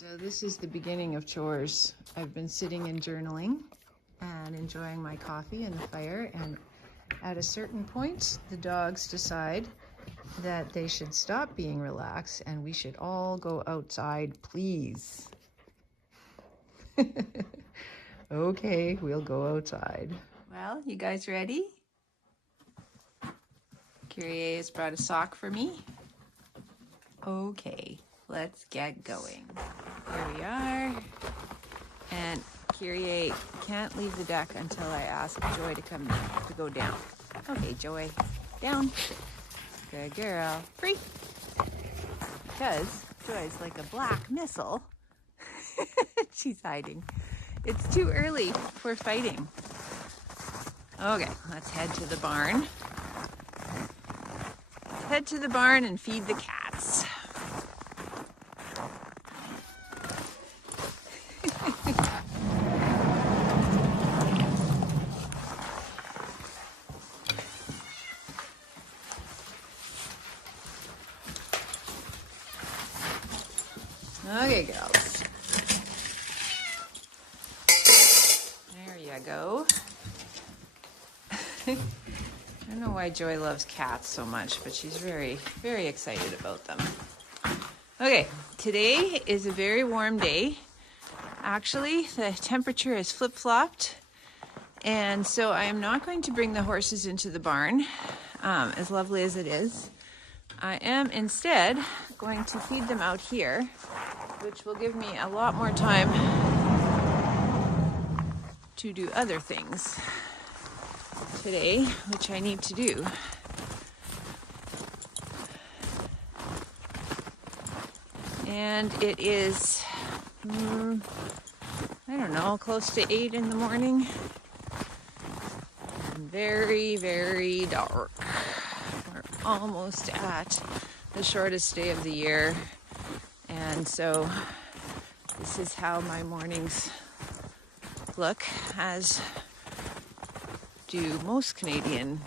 So this is the beginning of chores. I've been sitting and journaling and enjoying my coffee and the fire, and at a certain point the dogs decide that they should stop being relaxed and we should all go outside, please. Okay, we'll go outside. Well, you guys ready? Kyrie has brought a sock for me. Okay, let's get going. Here we are. And Kyrie can't leave the deck until I ask Joy to go down. Okay, Joy, down. Good girl. Free. Because Joy's like a black missile. She's hiding. It's too early for fighting. Okay, let's head to the barn. Head to the barn and feed the cats. Okay, girls. There you go. I don't know why Joy loves cats so much, but she's very, very excited about them. Okay, today is a very warm day. Actually, the temperature has flip-flopped, and so I am not going to bring the horses into the barn, as lovely as it is. I am instead going to feed them out here, which will give me a lot more time to do other things today, which I need to do. And it is, I don't know, close to 8 in the morning. And very, very dark. We're almost at the shortest day of the year. And so this is how my mornings look, as do most Canadian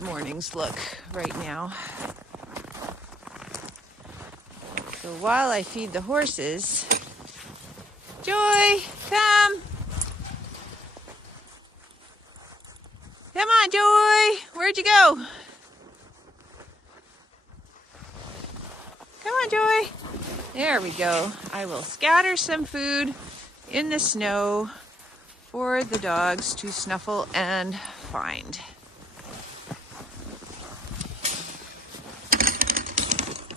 mornings look right now. So while I feed the horses, Joy, come! Come on, Joy! Where'd you go? Come on, Joy! There we go. I will scatter some food in the snow for the dogs to snuffle and find.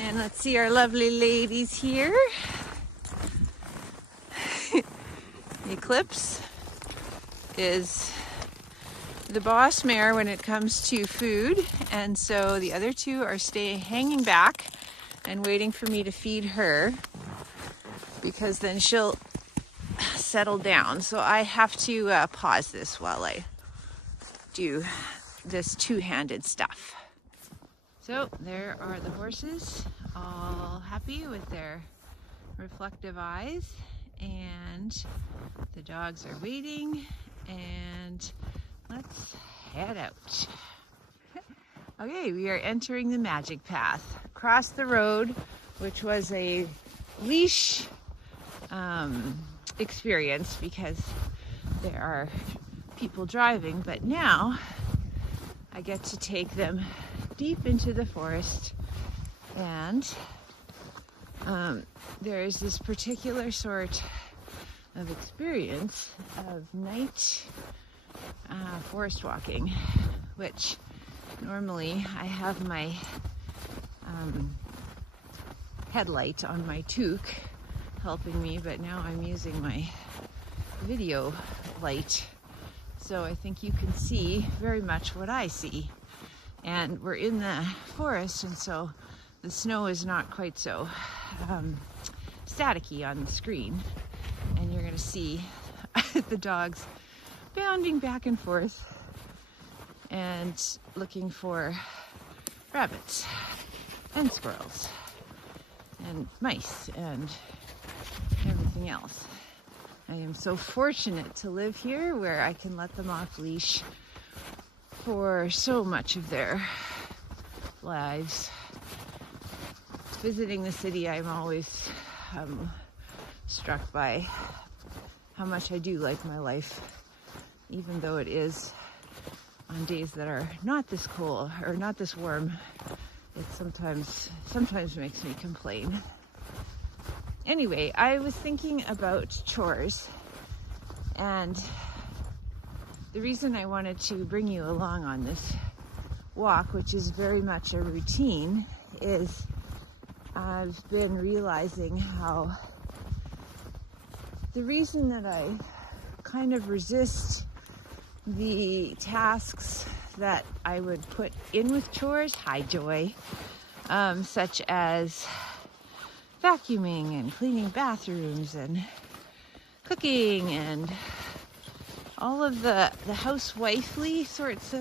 And let's see our lovely ladies here. Eclipse is the boss mare when it comes to food, and so the other two are hanging back and waiting for me to feed her, because then she'll settle down. So I have to pause this while I do this two-handed stuff. So there are the horses, all happy with their reflective eyes, and the dogs are waiting, and let's head out. Okay, we are entering the magic path. Across the road, which was a leash experience because there are people driving, but now I get to take them deep into the forest, and there is this particular sort of experience of night forest walking, which normally I have my headlight on my toque helping me, but now I'm using my video light, so I think you can see very much what I see. And we're in the forest, and so the snow is not quite so staticky on the screen, and you're gonna see the dogs bounding back and forth and looking for rabbits and squirrels and mice and everything else. I am so fortunate to live here where I can let them off leash for so much of their lives. Visiting the city, I'm always struck by how much I do like my life, even though it is on days that are not this cold or not this warm. It sometimes makes me complain. Anyway, I was thinking about chores, and the reason I wanted to bring you along on this walk, which is very much a routine, is I've been realizing how the reason that I kind of resist the tasks that I would put in with chores, hi Joy, such as vacuuming and cleaning bathrooms and cooking and all of the housewifely sorts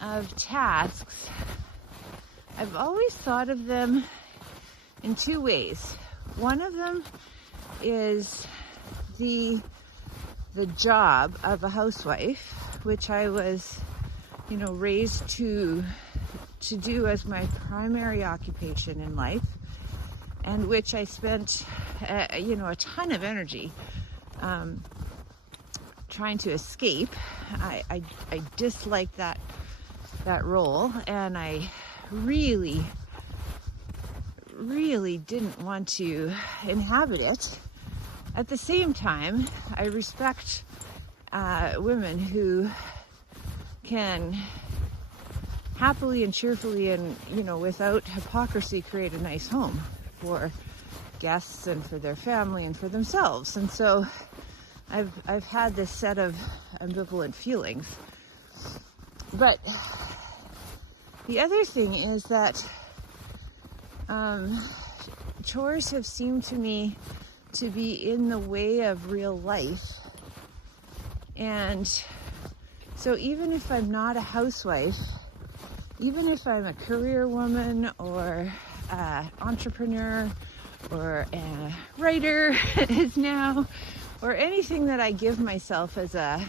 of tasks, I've always thought of them in two ways. One of them is the job of a housewife, which I was, raised to do as my primary occupation in life, and which I spent, a ton of energy trying to escape. I disliked that role, and I really didn't want to inhabit it. At the same time, I respect women who can happily and cheerfully and, without hypocrisy, create a nice home for guests and for their family and for themselves. And so I've had this set of ambivalent feelings. But the other thing is that chores have seemed to me to be in the way of real life. And so even if I'm not a housewife, even if I'm a career woman or entrepreneur or a writer is now, or anything that I give myself as a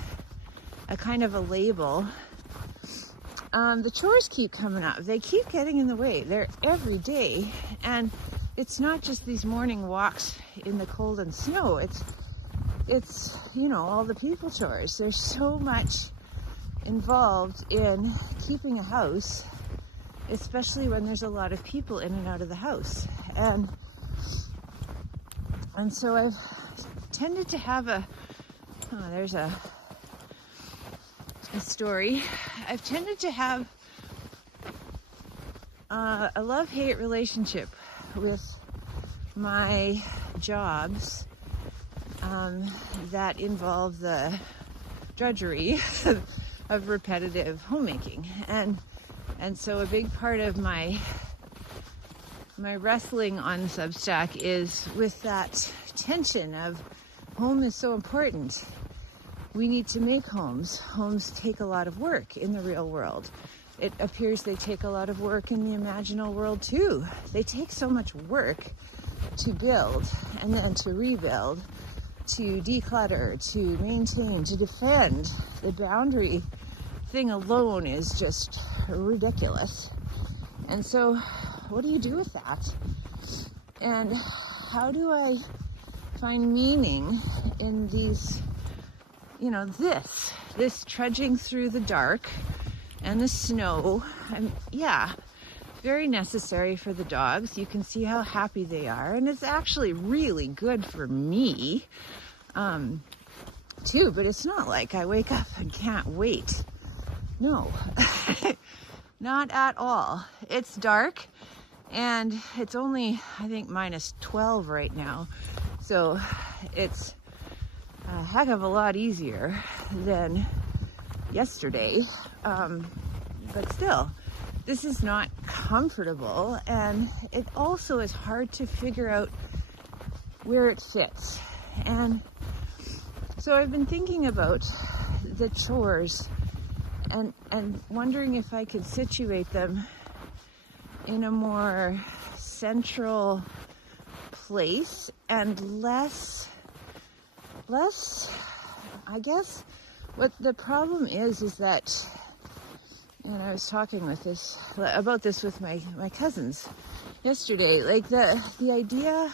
kind of a label, the chores keep coming up. They keep getting in the way. They're every day. And it's not just these morning walks in the cold and snow. It's all the people chores. There's so much involved in keeping a house, especially when there's a lot of people in and out of the house. And so I've tended to have there's a story. I've tended to have a love-hate relationship with my jobs that involve the drudgery of repetitive homemaking. And so a big part of my wrestling on Substack is with that tension of home is so important. We need to make homes. Homes take a lot of work in the real world. It appears they take a lot of work in the imaginal world too. They take so much work to build and then to rebuild, to declutter, to maintain, to defend. The boundary thing alone is just ridiculous. And so what do you do with that? And how do I find meaning in these, this trudging through the dark and the snow? And very necessary for the dogs. You can see how happy they are, and it's actually really good for me too. But it's not like I wake up and can't wait. No, not at all. It's dark, and it's only, I think, -12 right now, so it's a heck of a lot easier than yesterday, but still, this is not comfortable, and it also is hard to figure out where it fits. And so I've been thinking about the chores and wondering if I could situate them in a more central place and less, I guess. What the problem is that, and I was talking about this with my cousins yesterday, like the idea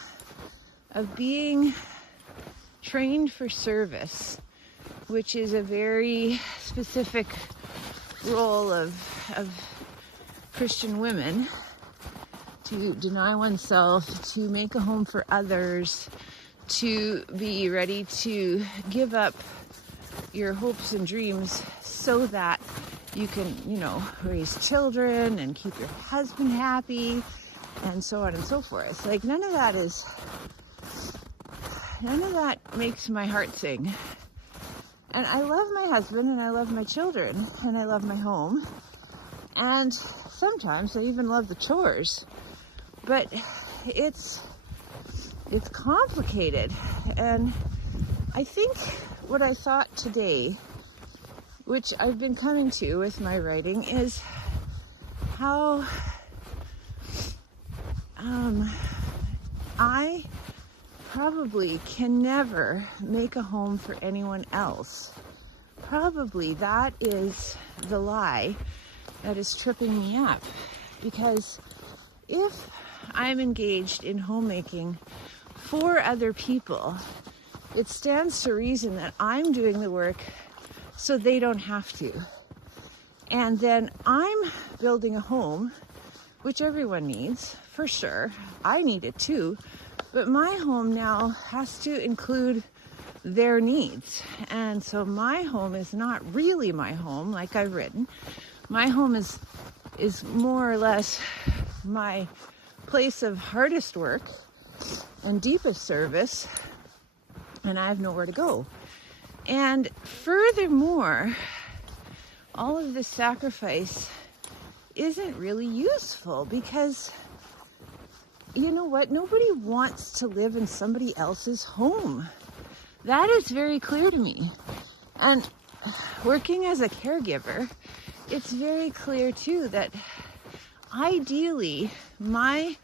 of being trained for service, which is a very specific role of Christian women, to deny oneself, to make a home for others, to be ready to give up your hopes and dreams so that you can, raise children and keep your husband happy and so on and so forth. Like, none of that makes my heart sing. And I love my husband and I love my children and I love my home. And sometimes I even love the chores. But it's complicated. And I think what I thought today, which I've been coming to with my writing, is how I probably can never make a home for anyone else. Probably that is the lie that is tripping me up. Because if I'm engaged in homemaking for other people, it stands to reason that I'm doing the work so they don't have to. And then I'm building a home, which everyone needs, for sure. I need it too. But my home now has to include their needs. And so my home is not really my home, like I've written. My home is more or less my place of hardest work and deepest service, and I have nowhere to go. And furthermore, all of this sacrifice isn't really useful because, you know what? Nobody wants to live in somebody else's home. That is very clear to me. And working as a caregiver, it's very clear too that ideally my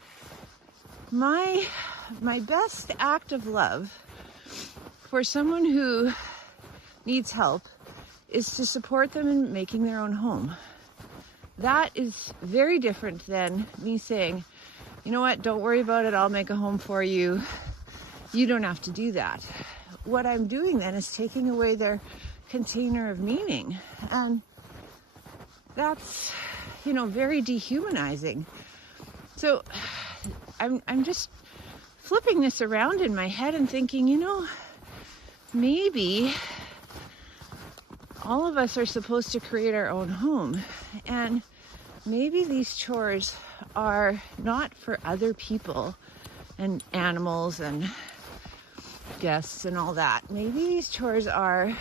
best act of love for someone who needs help is to support them in making their own home. That is very different than me saying, you know what, don't worry about it, I'll make a home for you. You don't have to do that. What I'm doing then is taking away their container of meaning. And that's, very dehumanizing. So I'm just flipping this around in my head and thinking, maybe all of us are supposed to create our own home. And maybe these chores are not for other people and animals and guests and all that. Maybe these chores are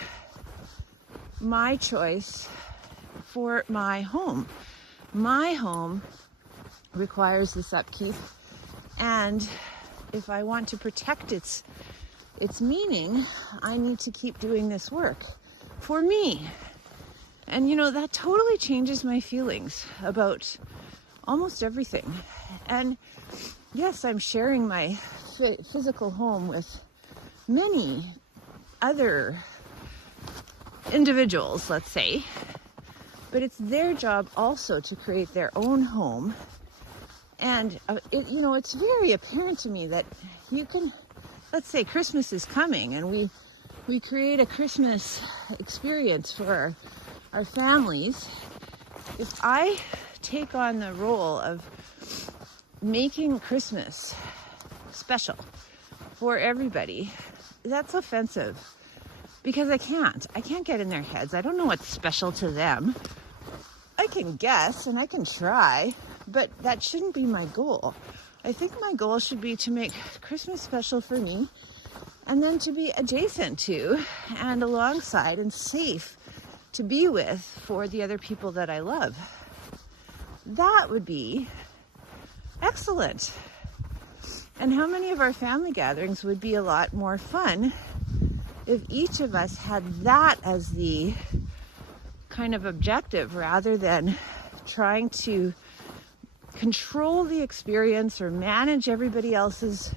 my choice for my home. My home requires this upkeep, and if I want to protect its meaning, I need to keep doing this work for me. And that totally changes my feelings about almost everything. And yes, I'm sharing my physical home with many other individuals, let's say, but it's their job also to create their own home. And it's very apparent to me that you can, let's say Christmas is coming and we create a Christmas experience for our families. If I take on the role of making Christmas special for everybody, that's offensive because I can't get in their heads. I don't know what's special to them. I can guess and I can try, but that shouldn't be my goal. I think my goal should be to make Christmas special for me and then to be adjacent to and alongside and safe to be with for the other people that I love. That would be excellent. And how many of our family gatherings would be a lot more fun if each of us had that as the kind of objective rather than trying to control the experience or manage everybody else's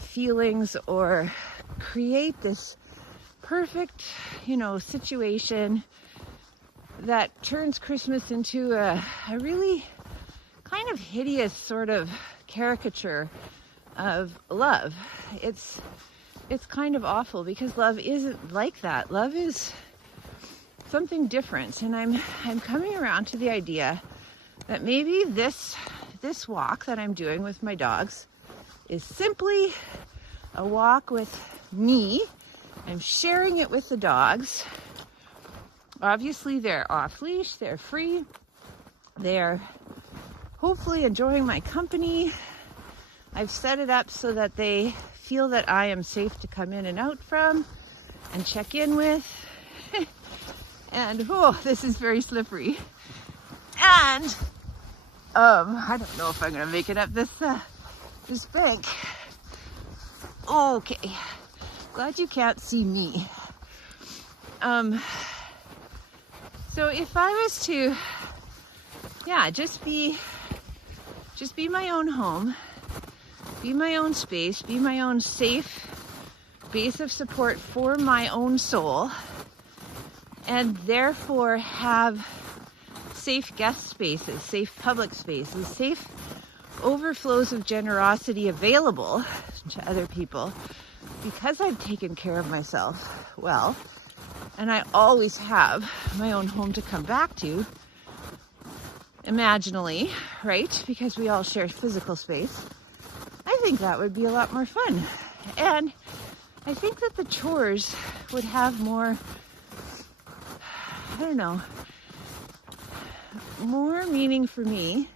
feelings or create this perfect, situation that turns Christmas into a really kind of hideous sort of caricature of love. It's kind of awful because love isn't like that. Love is something different, and I'm coming around to the idea that maybe this walk that I'm doing with my dogs is simply a walk with me. I'm sharing it with the dogs. Obviously, they're off leash, they're free, they're hopefully enjoying my company. I've set it up so that they feel that I am safe to come in and out from and check in with. And oh, this is very slippery. And I don't know if I'm gonna make it up this bank. Okay, glad you can't see me. So if I was to, just be my own home, be my own space, be my own safe base of support for my own soul, and therefore have safe guest spaces, safe public spaces, safe overflows of generosity available to other people, because I've taken care of myself well, and I always have my own home to come back to, imaginally, right? Because we all share physical space. I think that would be a lot more fun. And I think that the chores would have more, more meaning for me,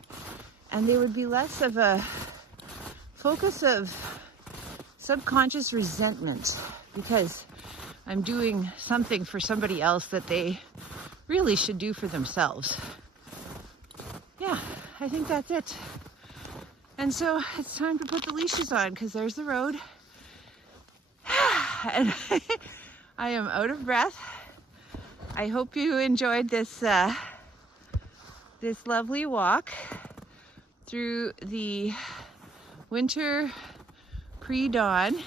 and they would be less of a focus of subconscious resentment because I'm doing something for somebody else that they really should do for themselves. Yeah, I think that's it. And so it's time to put the leashes on because there's the road. And I am out of breath. I hope you enjoyed this this lovely walk through the winter pre-dawn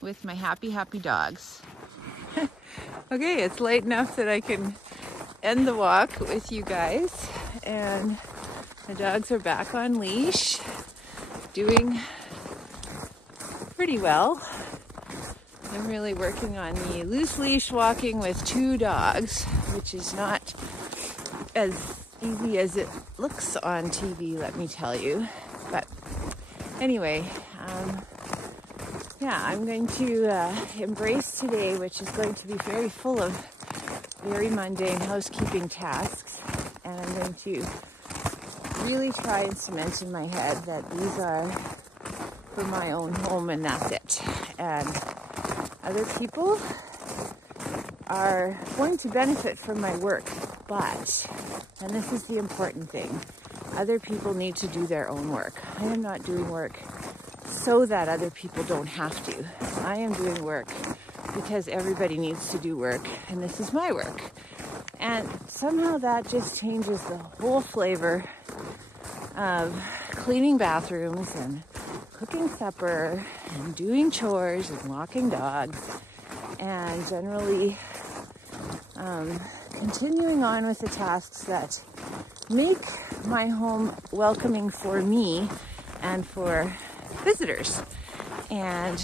with my happy dogs. Okay, it's late enough that I can end the walk with you guys, and the dogs are back on leash, doing pretty well. I'm really working on the loose leash walking with 2 dogs, which is not as easy as it looks on TV, let me tell you. But anyway, I'm going to embrace today, which is going to be very full of very mundane housekeeping tasks, and I'm going to really try and cement in my head that these are for my own home and that's it. And other people are going to benefit from my work, but, and this is the important thing, other people need to do their own work. I am not doing work so that other people don't have to. I am doing work because everybody needs to do work, and this is my work. And somehow that just changes the whole flavor of cleaning bathrooms and cooking supper and doing chores and walking dogs, and generally continuing on with the tasks that make my home welcoming for me and for visitors. And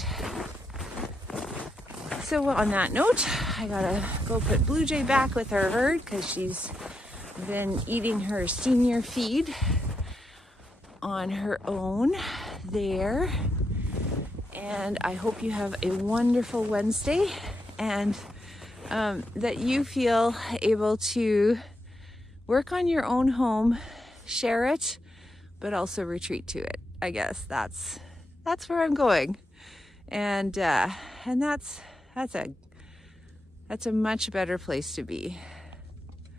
so on that note, I gotta go put Blue Jay back with her herd because she's been eating her senior feed on her own there. And I hope you have a wonderful Wednesday, and that you feel able to work on your own home, share it, but also retreat to it. I guess that's where I'm going, and that's a much better place to be.